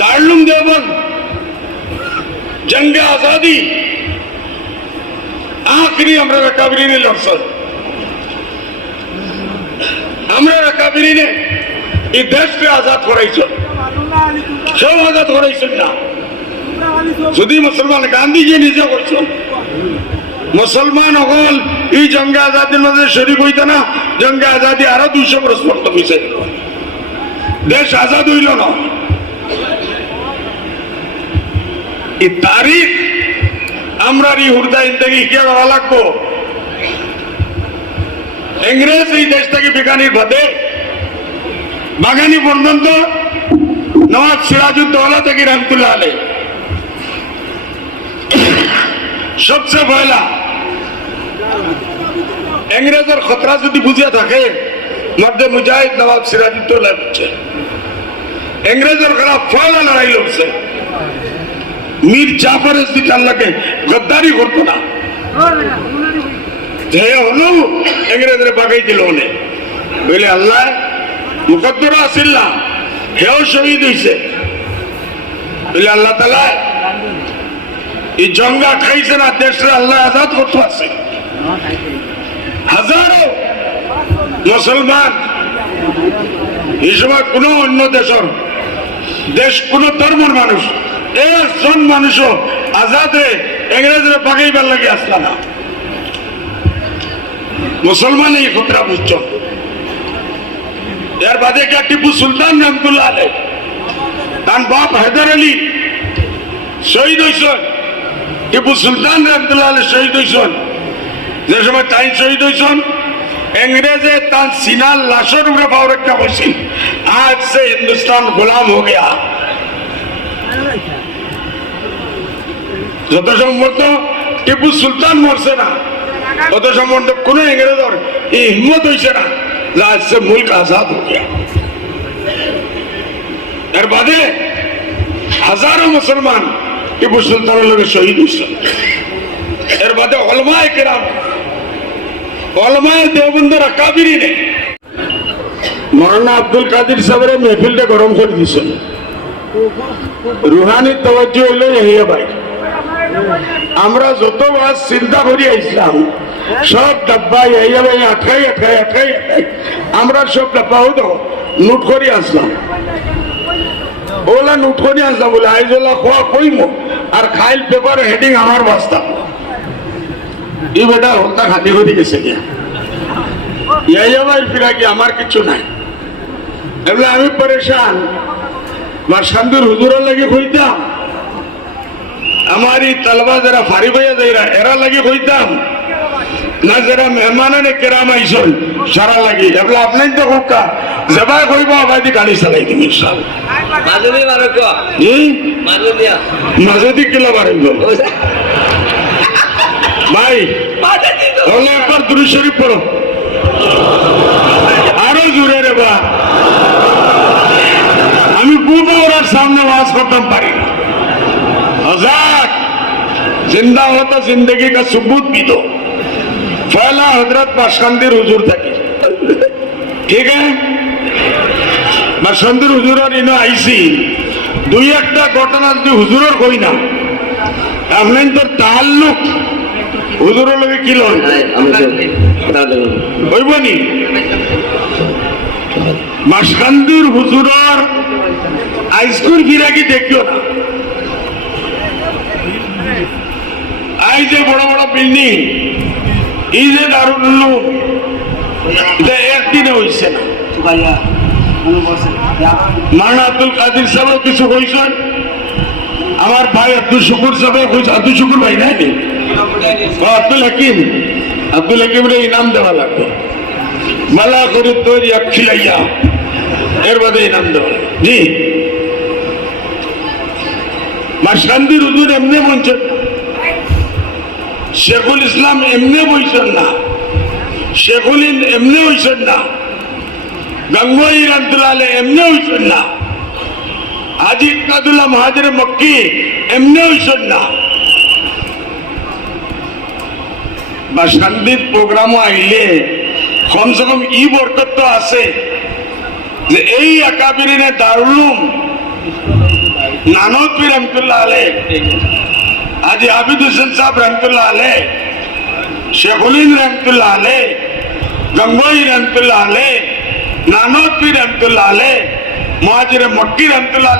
दारुम দেবন জঙ্গে আজাদি। আখরি আমরা রেকাবিরিনে লড়ছ আমরা রেকাবিরিনে এই দেশকে আজাদ করাইছ সব আজাদ করাইছ না। যদি মুসলমান গান্ধীজি নিজে করছ মুসলমান অকল এই জঙ্গে আজাদির মধ্যে শরিক হইত না, জঙ্গে আজাদি আরও দুইশো প্রশ্ন হইছে। দেশ আজাদ হইল না। এই তারিখ আমরা এই হুরদা ইন্দাকে কি করা লাগবো? ইংরেজ এই দেশ থেকে বিজ্ঞানীর ভাতে বাগানি পর্যন্ত নওয়াজ সিরাজউদ্দৌলা থেকে রহমতুল্লাহ আলী সবচেয়ে পয়লা, ইংরেজের খতরা যদি বুঝিয়া থাকে মধ্যে মুজাহিদ নবাব সিরাজউদ্দৌলা হচ্ছে। ইংরেজের খারাপ পয়লা লড়াই লড়ছে। মীর জাফর ইসদিক আল্লাহকে গদ্দারি করতো না। যে হলো ইংরেজরে বাগাই দিল উনি বলে, আল্লাহ, মুকদ্দর আসিল না হেও শহীদ হইছে। বলে, আল্লাহ তালা এই জঙ্গা খাইছে না দেশে আল্লাহ আজাদ করতে আছে হাজারো মুসলমান এই সময় কোনো অন্য দেশের, দেশ কোন ধর্মের মানুষ একজন মানুষও আজাদে ইংরেজরা বাগাইবার লাগে আসলা না মুসলমান এই খতরা বুঝছ এর বাদে কে টিপু সুলতান রহমতুল্লাহ আলাই তার বাপ হায়দার আলী শহীদ হয়েছেন টিপু সুলতান রহমতুল্লাহ আলী শহীদ হয়েছেন যে সময় তাই শহীদ হয়েছেন अंग्रेजे तान सीना लाशों में पावर रखना मशीन आज से हिंदुस्तान गुलाम हो गया যত সম্ভবত টিপু সুলতান মরছে না, তত সম্বন্ধ কোন ইংরেজর এই হিম্মত হয়েছে না আজ সে মুল্ক আজাদ এর বাদে হাজারো মুসলমান টিপু সুলতানের লোকের শহীদ হয়েছে এর বাদে অলমায় কেরাম অলমায় দেওবন্দের আকাবিরি নেই মৌলানা আব্দুল কাদির সাহেবের মেহফিলটা গরম করে দিয়েছেন। রুহানি তওয়াজ্জু হইল ইহিয়া ভাই আমরা যত ওয়াজ চিন্তা করি আইসলাম সব ডাব্বাই আটকাই আটকাই আটকাই আমরা সব ডাব্বা হতো নোট করি আসলাম। ওলা নোট করি আসলাম, বলে আইজ ওলা খোয়া কইম, আর খাইল পেপার হেডিং আমার বাস্তা। ই বেটা হত্যা খাতি করে গেছে গিয়া। ফিরা কি আমার কিছু নাই। এগুলো আমি পরেশান বা শান্তির হুজুরের লাগে কইতাম আমার এই তালবা যারা ফারি ভাইয়া যাইরা এরা লাগে কইতাম না যারা মেহমানে কেরাম আইসন সারা লাগি। এগুলো আপনার তো হোকা যেবা কইব আবাদি গাড়ি চালাই কিয় মাজুলীয়া মাজদি কিলো মারিব ভাই হলে একবার দুরু শরীফ পড়ো। আরও জোরে রে বা। আমি পূর্ব ওরার সামনে ওয়াজ করতাম পারি না। हजाक जिंदा हो तो जिंदगी का सबूत भी दो पहला हजरत बासंदीर हुजूर থাকি ঠিক আছে বাসন্তীর হুজুরের ইনো আইসি দুই একটা ঘটনা যদি হুজুরের কই না আপনার তো তাল্লুক হুজুরের লগে কি লয় হইব নি মাসকান্দির হুজুরের আইসকুর ফিরাকি দেখিও না এই যে বড় বড় বিল্ডিং এই যে দারুল একদিনে হয়েছে না। মানা আব্দুল কাদির সাহেব কিছু কইছেন? আমার ভাই আব্দুল শুকুর সাহেব কইছে, আব্দুল শুকুর ভাই নাই আব্দুল হাকিম। আব্দুল হাকিমের ইনাম দেওয়া লাগবে। মালা করে তৈরি খিলাইয়া। এর বাদে ইনাম দেওয়া। জি। মাসকান্দির হুজুর এমনি বলছেন। শেখুল ইসলাম এমনি বইছেন না। শেখুল এমনি হইছেন না। গঙ্গোই রহমতুল্লাহ এমনি হইছেন না। আজি কাদুল্লাহ মহাজের মক্কি এমনি হইছেন না। বা শান্তির প্রোগ্রামও আহিলে কমসে কম ই বরকত তো আছে যে এই একাবিরিনে দারুলুম নানদ পীর রহমতুল্লাহ আলে అది అభిదుషన్ సాబ్ రహమతుల్లా అలే షెహులీన్ రహమతుల్లా అలే గంగోయి రహమతుల్లా అలే నానోత్వి రహమతుల్లా అలే মহাজির মক্কির রহমতুল্লাহ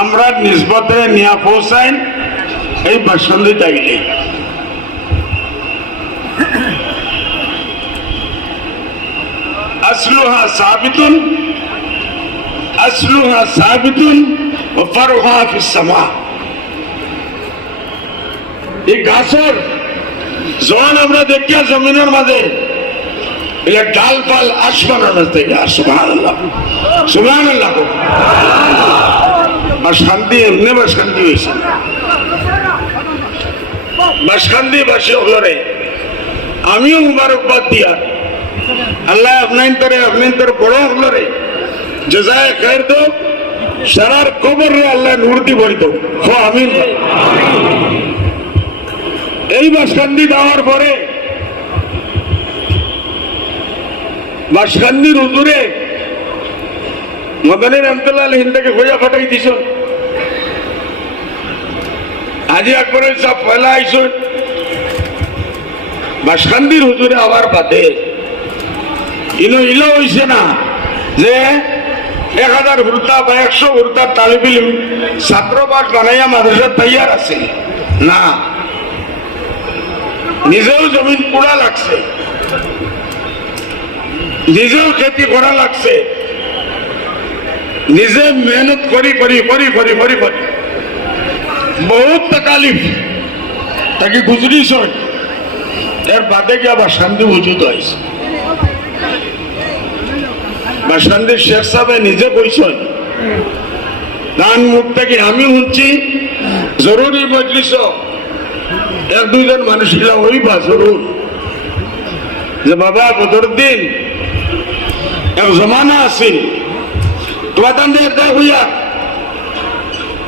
আমরা নিসবতে নিয়া পৌঁছাইন এই ভাষণ দিতে গেলে আসলুহা সাবিতুন আসলুহা সাবিতুন ও ফারুহা ফিস সামা এই গাছর যখন আমরা দেখিয়া জমিনের মাঝে এটা ডাল পাল আসমানের থেকে আর সুবহান আল্লাহ আর শান্তি এমনি বা শান্তি হয়েছে। বা শান্তি বাসী হলরে আমিও মুবারকবাদ দিয়া। আল্লাহ আপনার তরে আপনার তরে বড় হলরে জেজায় খায়ের তো সারার কবর আল্লাহ নূর দি ভরিত হো, আমিন। এই বাসকান্দি দেওয়ার পরে বাসকান্দির হুজুরে মদনের রহমতুল্লাহ হিন্দাকে খোঁজা ফাটাই দিছ আজি আকবরের সব পয়লা আইস বাসকান্দির হুজুরে আবার পাতে। ইনো ইলো হইছে না যে এক হাজার হুরতা বা একশো হুরতার তালিবিল ছাত্র বাস বানাইয়া মাদ্রাসা তৈয়ার আছে। না। নিজেও জমিন পোড়া লাগছে। নিজেও খেতি করা লাগছে। নিজে মেহনত করি করি করি করি করি করি। বহুত তাকালিফ তাকে গুজরিস এর বাদে কি আবার শান্তি উজুত হয়েছে? বা শান্তি শেখ সাহেব নিজে কইছেন দান মুখ থেকে আমি শুনছি জরুরি মজলিস এক দুইজন মানুষ গিলা হইবা জরুর যে বাবা বদরুদ্দিন এক জমানা আছিল। তোমাদের দেখ হইয়া,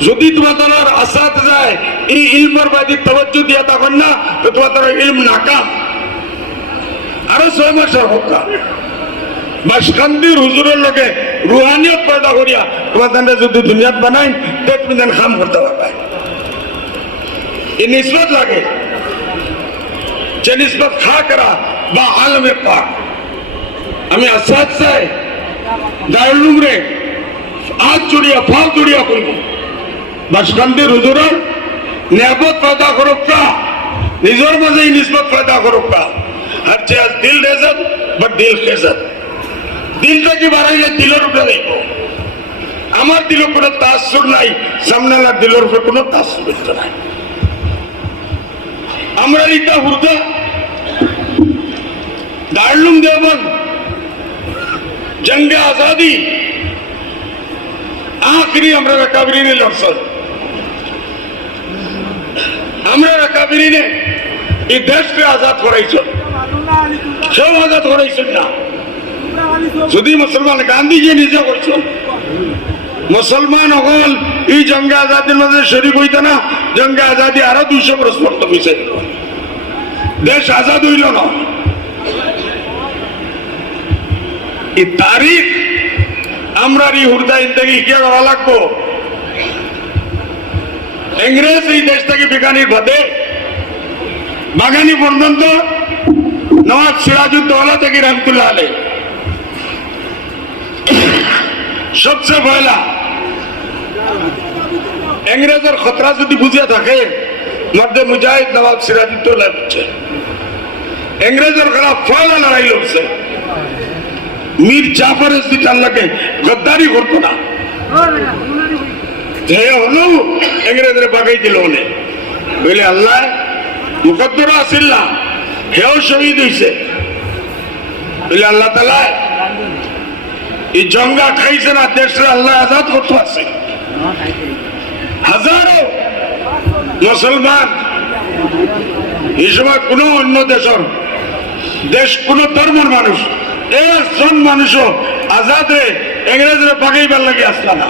যদি তোমাদের আসাত যায়, এই ইলমের বাদি তবজ্জু দিয়া তখন না, তো তোমাদের ইলম নাকাম। আরও ছয় মাসের হকা বাসকান্দির হুজুরের লোকে রুহানিয়ত পয়দা করিয়া তোমাদের যদি দুনিয়াত বানাই, তে তুমি কাম করতে পারবে এই নিসবত লাগে। যে নিসবত খা করা বা আলমে পাক। আমি আসাদ চাই দারুলুম রে আজ জুড়িয়া ফাল জুড়িয়া করব বাসকান্দির হুজুরের নিয়াবত পয়দা করুক কা নিজের মাঝে নিসবত পয়দা করুক কা আর যে আজ দিল রেজত বা দিল খেজত দিলটা কি বাড়াইলে দিলের উপরে দেখব। আমার দিল কোনো তাসুর নাই সামনালার দিলের উপরে কোনো তাসুর নাই। দারুলুম দেবন জঙ্গে আজাদি আখরি আমরা কাবরি নে লড়ছল আমরা কাবরি নে এই দেশকে আজাদ করাইছ কেউ আজাদ করাইছেন না যদি মুসলমান গান্ধীজি নিজে করছেন মুসলমান হল এই জঙ্গে আজাদির মধ্যে শরীফ হইতে না, জঙ্গে আজাদি আরও দুইশো বছর পর্যন্ত হয়েছে দেশ আজাদ হইল না। এই তারিখ আমরা এই হুরদা ইন্দাকে কি করা লাগবো? ইংরেজ এই দেশ থেকে বিজ্ঞানীর ভাতে বাগানি পর্যন্ত নওয়াজ সিরাজুদ্দৌলা থেকে রহমতুল্লাহ আলী সবচেয়ে পয়লা ইংরেজের খতরা যদি বুঝিয়া থাকে মধ্যে মুজাহিদ নবাব সিরাজুদ্দৌলা ইংরেজের খারাপ পয়লা লড়াই লড়ছে। মীর জাফর আল্লাহকে গদ্দারি করতো না। আল্লাহ না আল্লাহ খাইছে না দেশে আল্লাহ আজাদ করতে আছে। হাজারো মুসলমান এই সময় কোনো অন্য দেশের দেশ, কোন ধর্মের মানুষ একজন মানুষও আজাদে ইংরেজরে বাগাইবার লাগে আসলা না।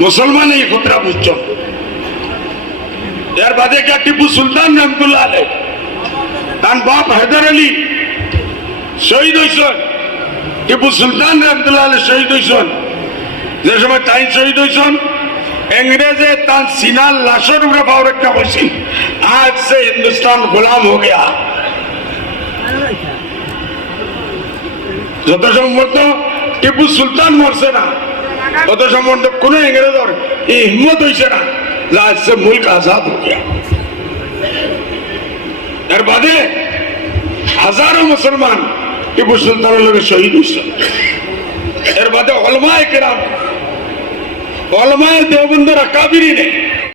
মুসলমান এই খতরা বুঝছ। এর বাদে কে টিপু সুলতান রহমতুল্লাহ আলে তার বাপ হায়দার আলী শহীদ হয়েছেন টিপু সুলতান রহমতুল্লাহ আলী শহীদ হয়েছেন যে সময় তাই শহীদ হয়েছেন ইংরেজে তার সিনার লাশের উপরে পাওয়ার একটা হয়েছি আজ সে হিন্দুস্তান গোলাম হয়ে গেয়া। যত সম্ভবত টিপু সুলতান মরছে না যত সম্বন্ধে কোনো ইংরেজর এই হিম্মত হয়েছে না আজ সে মুল্ক আজাদ হয়ে গেয়া। এর বাদে হাজারো মুসলমান টিপু সুলতানের লোকের শহীদ হয়েছে এর বাদে অলমা কেরাম অলমায় দেওবন্দের আকাবিরি